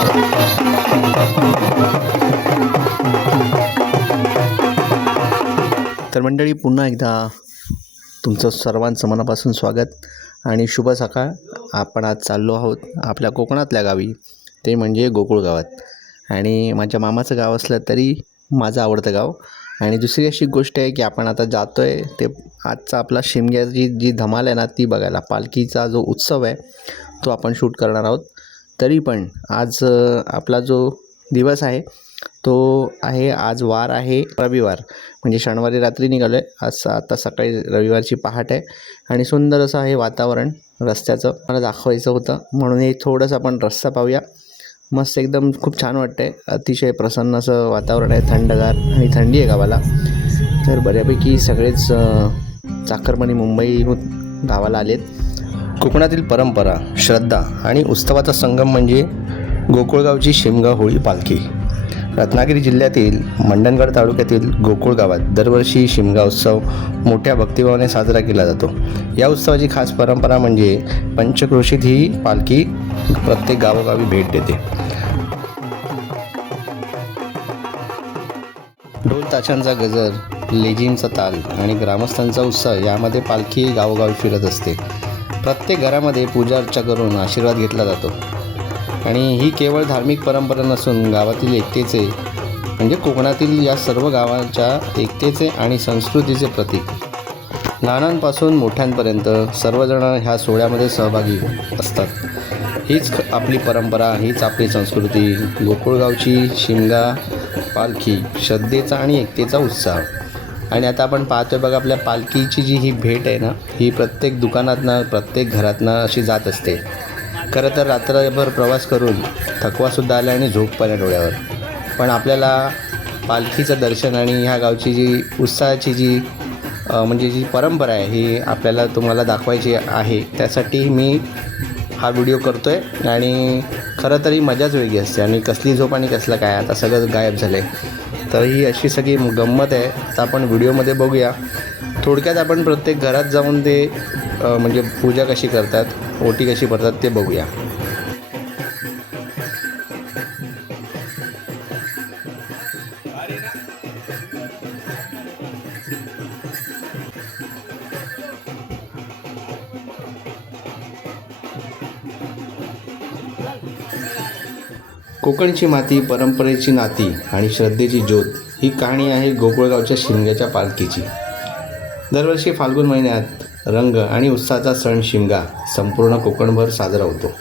तर मंडळी, पुन्हा एकदा तुमचं सर्वांचं मनापासून स्वागत आणि शुभ सकाळ. आपण आज चाललो आहोत आपल्या कोकणातल्या गावी, ते म्हणजे गोकुळ गावात. आणि माझ्या मामाचं गाव असलं तरी माझं आवडतं गाव. आणि दुसरी अशी गोष्ट आहे की आपण आता जातो आहे ते आजचा आपला शिमग्याची जी धमाल आहे ना ती बघायला. पालखीचा जो उत्सव आहे तो आपण शूट करणार आहोत. तरी पण आज आपला जो दिवस आहे तो आहे, आज वार आहे रविवार, म्हणजे शनिवारी रात्री निघालो आहे. असं आता सकाळी रविवारची पहाट आहे आणि सुंदर असं आहे वातावरण रस्त्याचं. मला दाखवायचं होतं म्हणून हे थोडंसं आपण रस्ता पाहूया. मस्त एकदम खूप छान वाटतं आहे. अतिशय प्रसन्न असं वातावरण आहे, थंडगार आणि थंडी आहे गावाला. तर बऱ्यापैकी सगळेच चाकरमानी मुंबईहून गावाला आलेत. कोकणातील परंपरा, श्रद्धा आणि उत्सवाचा संगम म्हणजे गोकुळगावची शिमगा होळी पालखी. रत्नागिरी जिल्ह्यातील मंडणगड तालुक्यातील गोकुळ गावात दरवर्षी शिमगा उत्सव मोठ्या भक्तिभावाने साजरा केला जातो. या उत्सवाची खास परंपरा म्हणजे पंचक्रोशीत ही पालखी प्रत्येक गावोगावी भेट देते. ढोल ताशांचा गजर, लेझिमचा ताल आणि ग्रामस्थांचा उत्साह यामध्ये पालखी गावोगावी फिरत असते. प्रत्येक घरामध्ये पूजा अर्चा करून आशीर्वाद घेतला जातो. आणि ही केवळ धार्मिक परंपरा नसून गावातील एकतेचे, म्हणजे कोकणातील या सर्व गावांच्या एकतेचे आणि संस्कृतीचे प्रतीक. लहानांपासून मोठ्यांपर्यंत सर्वजण ह्या सोहळ्यामध्ये सहभागी असतात. हीच आपली परंपरा, हीच आपली संस्कृती. गोकुळगावची शिमगा पालखी, श्रद्धेचा आणि एकतेचा उत्साह. आणि आता आपण पाहतोय बघा, आपल्या पालखीची जी ही भेट आहे ना, ही प्रत्येक दुकानातनं, प्रत्येक घरातनं अशी जात असते. खरं तर रात्रभर प्रवास करून थकवासुद्धा आला आणि झोप पण डोळ्यावर. पण आपल्याला पालखीचं दर्शन आणि ह्या गावची जी उत्साहाची जी म्हणजे जी परंपरा आहे ही आपल्याला तुम्हाला दाखवायची आहे. त्यासाठी मी हा व्हिडिओ करतो आहे. आणि खरं तरी मजाच वेगळी असते. आणि कसली झोप आणि कसलं काय, आता सगळं गायब झालं आहे. तर ही अशी सगळी गंमत आहे. तर आपण व्हिडिओमध्ये बघूया. थोडक्यात आपण प्रत्येक घरात जाऊन ते म्हणजे पूजा कशी करतात, ओटी कशी भरतात ते बघूया. कोकणची माती, परंपरेची नाती आणि श्रद्धेची ज्योत ही कहाणी आहे गोकुळगावच्या शिमग्याच्या पालखीची. दरवर्षी फाल्गुन महिन्यात रंग आणि उत्साहाचा सण शिमगा संपूर्ण कोकणभर साजरा होतो.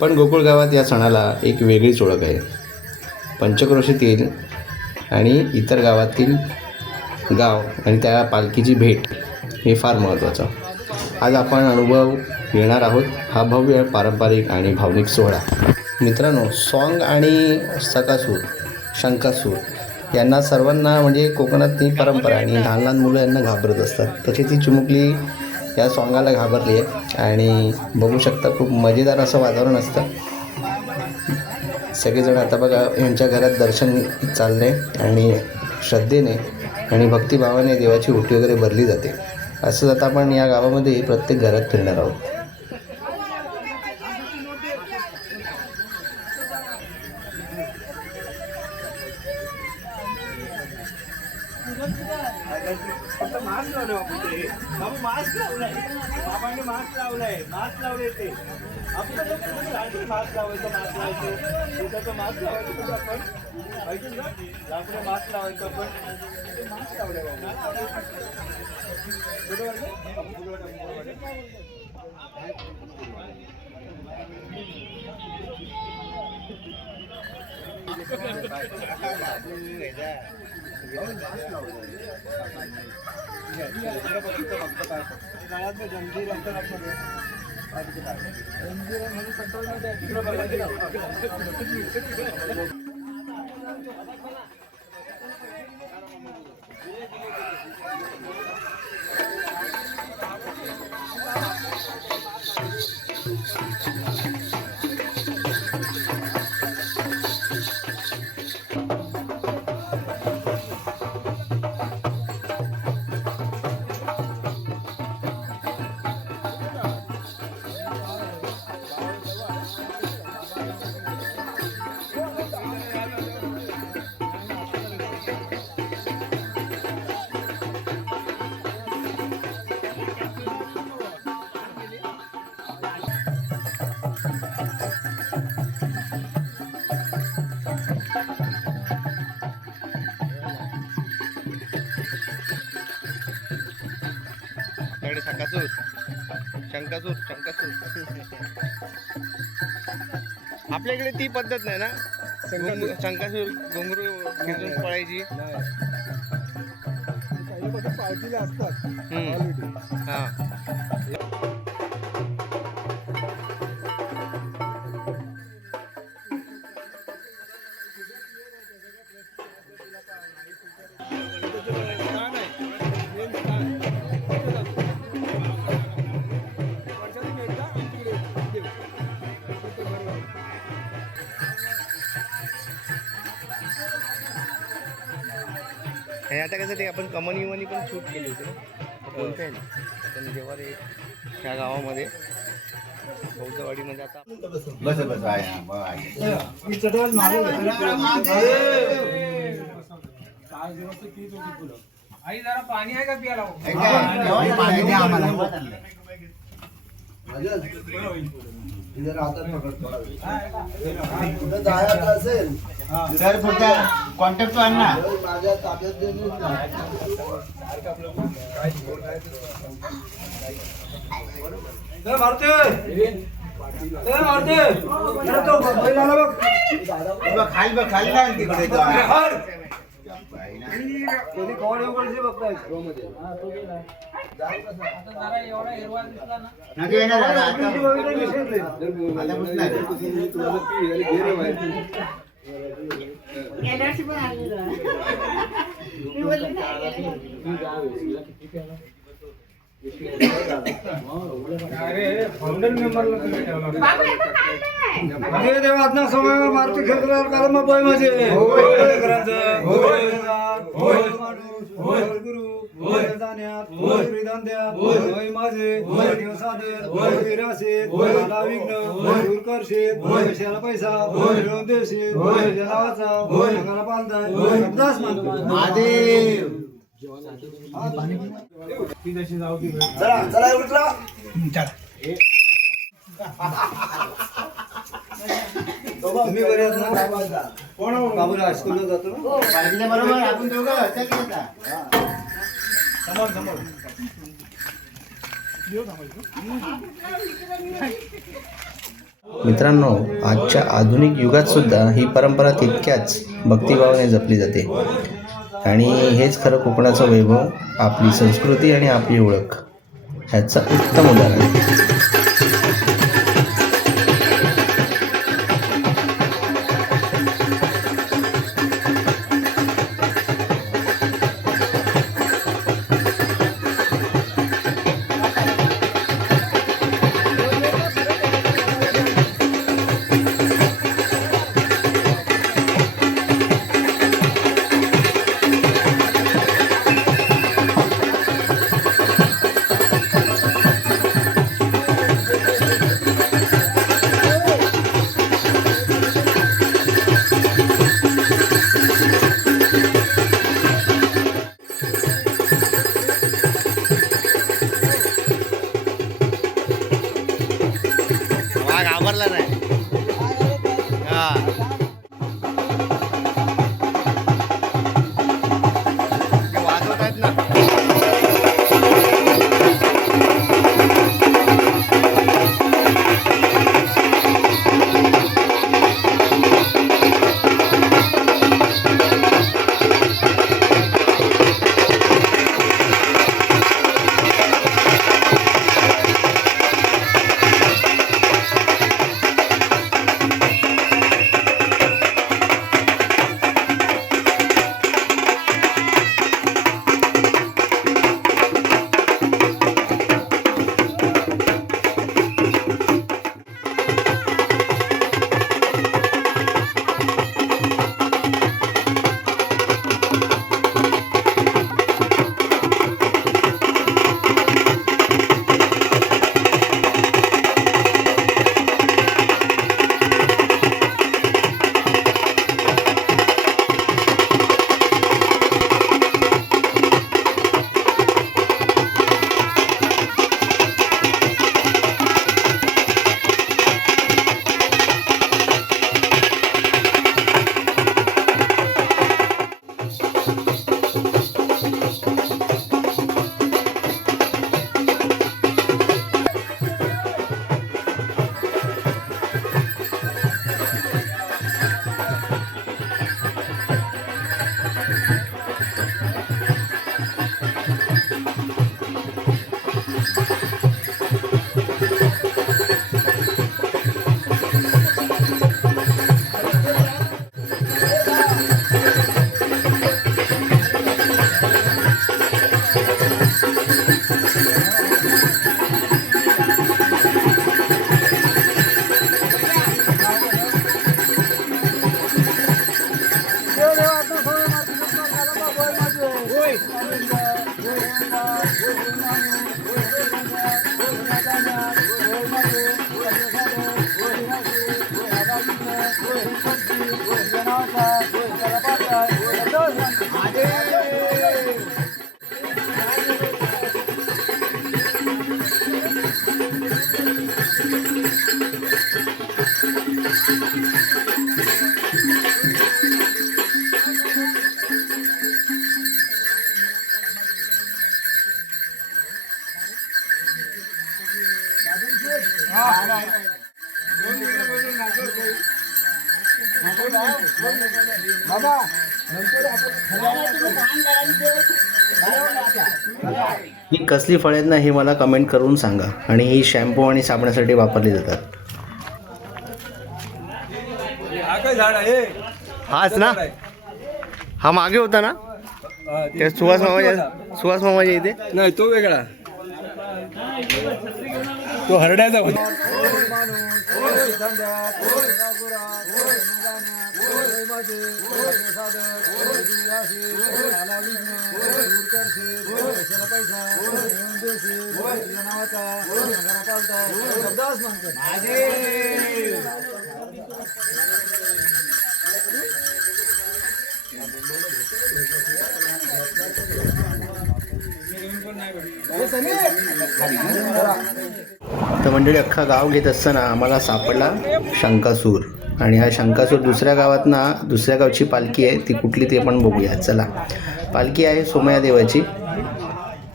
पण गोकुळ गावात या सणाला एक वेगळीच ओळख आहे. पंचक्रोशीतील आणि इतर गावातील गाव आणि त्या पालखीची भेट हे फार महत्त्वाचं. आज आपण अनुभव घेणार आहोत हा भव्य, पारंपरिक आणि भावनिक सोहळा. मित्रांनो, सॉन्ग आणि सकासूर, शंकासूर यांना सर्वांना म्हणजे कोकणातली परंपरा, आणि लहान लहान मुलं यांना घाबरत असतात. तशी ती चिमुकली या सॉंगाला घाबरली आहे. आणि बघू शकता खूप मजेदार असं वातावरण असतं. सगळेजण आता बघा यांच्या घरात दर्शन चाललं आहे आणि श्रद्धेने आणि भक्तिभावाने देवाची ओटी वगैरे भरली जाते. असंच आता आपण या गावामध्ये प्रत्येक घरात फिरणार आहोत. मास्क लावले बाबू, मास्क लावलाय बाबांनी, मास्क लावलाय, मास्क लावले ते आपण मास्क लावायचं, मास्क लावायचं, उद्याचं मास्क लावायचं. कुठं आपण ऐकून ना लाकडे मास्क लावायचं, आपण मास्क लावलंय बाबू. जंजीर अंतरामध्ये शंकासूर शंकासूर शंकासूर. आपल्या इकडे ती पद्धत नाही ना, शंकासूर घुंगरू खेचून पळायची. पार्टीला असतात. हा. हे आता कसं ते आपण कमनी वनी पण शूट केली होती ना, बोलता येईल पण जेव्हा रे ह्या गावामध्ये बौद्धवाडीमध्ये आता बस बस आहे. आई जरा पाणी आहे का प्यायला? कुठं जायचं असेल तर पुढच्या कॉन्टॅक्ट आण ना. माझ्या ताब्यात खाली बघ, खाली नाही तिकडे समय मारुती खेळणार कारण मग बोय माझे पैसा मिळवून देशील पालताय महादेव. चला चला उठला. तुम्ही बरे आहात ना? कोण बाबूला हायस्कूलला जातो ना? बरोबर आपण दोघं समोर समोर. मित्रांनो, आजच्या आधुनिक युगात सुद्धा ही परंपरा तितक्याच भक्तिभावाने जपली जाते आणि हेच खरं कोकणाचं वैभव, आपली संस्कृती आणि आपली ओळख ह्याचं उत्तम उदाहरण. ही कसली फळे आहेत ना हे मला कमेंट करून सांगा. आणि ही शॅम्पू आणि साबणासाठी वापरली जातात. झाड आहे हाच ना, हा मागे होता ना त्या सुहास मामाच्या इथे. नाही तो वेगळा, तो हरड्याचा होता. तर मंडळी अख्खा गाव घेत असताना आम्हाला सापडला शंकासूर. आणि हा शंकासूर दुसऱ्या गावात ना, दुसऱ्या गावची पालखी आहे. ती कुठली ते पण बघूया. चला, पालखी आहे सोमया देवाची.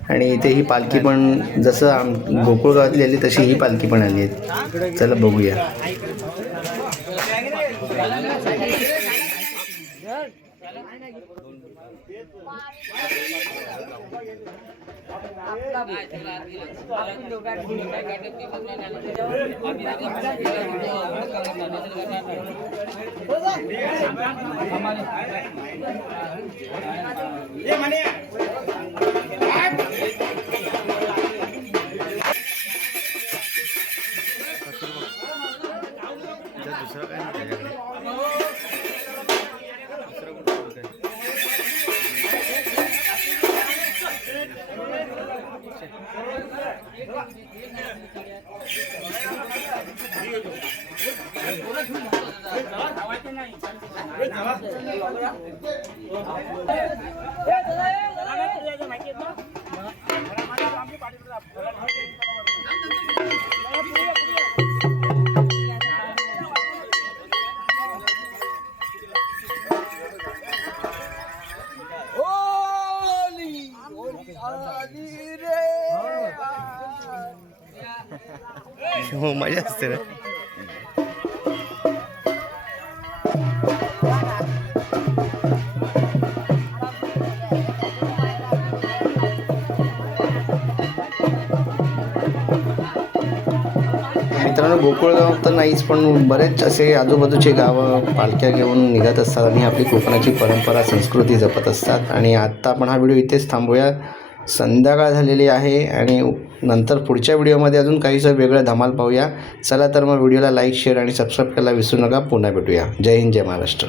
आणि इथे ही पालखी पण जसं गोकुळ गावातली आली तशी ही पालखी पण आली आहे. चला बघूया. हो, मजा असते ना. मित्रांनो, गोकुळगाव तर नाहीच, पण बरेच असे आजूबाजूचे गावं पालख्या घेऊन निघत असतात आणि आपली कोकणाची परंपरा संस्कृती जपत असतात. आणि आत्ता आपण हा व्हिडिओ इथेच थांबूया. संध्याकाळ झालेली आहे आणि नंतर पुढच्या व्हिडिओमध्ये अजून काहीसं वेगळं धमाल पाहूया. चला तर मग व्हिडिओला लाईक, शेअर आणि सबस्क्राईब करायला विसरू नका. पुन्हा भेटूया. जय हिंद, जय महाराष्ट्र.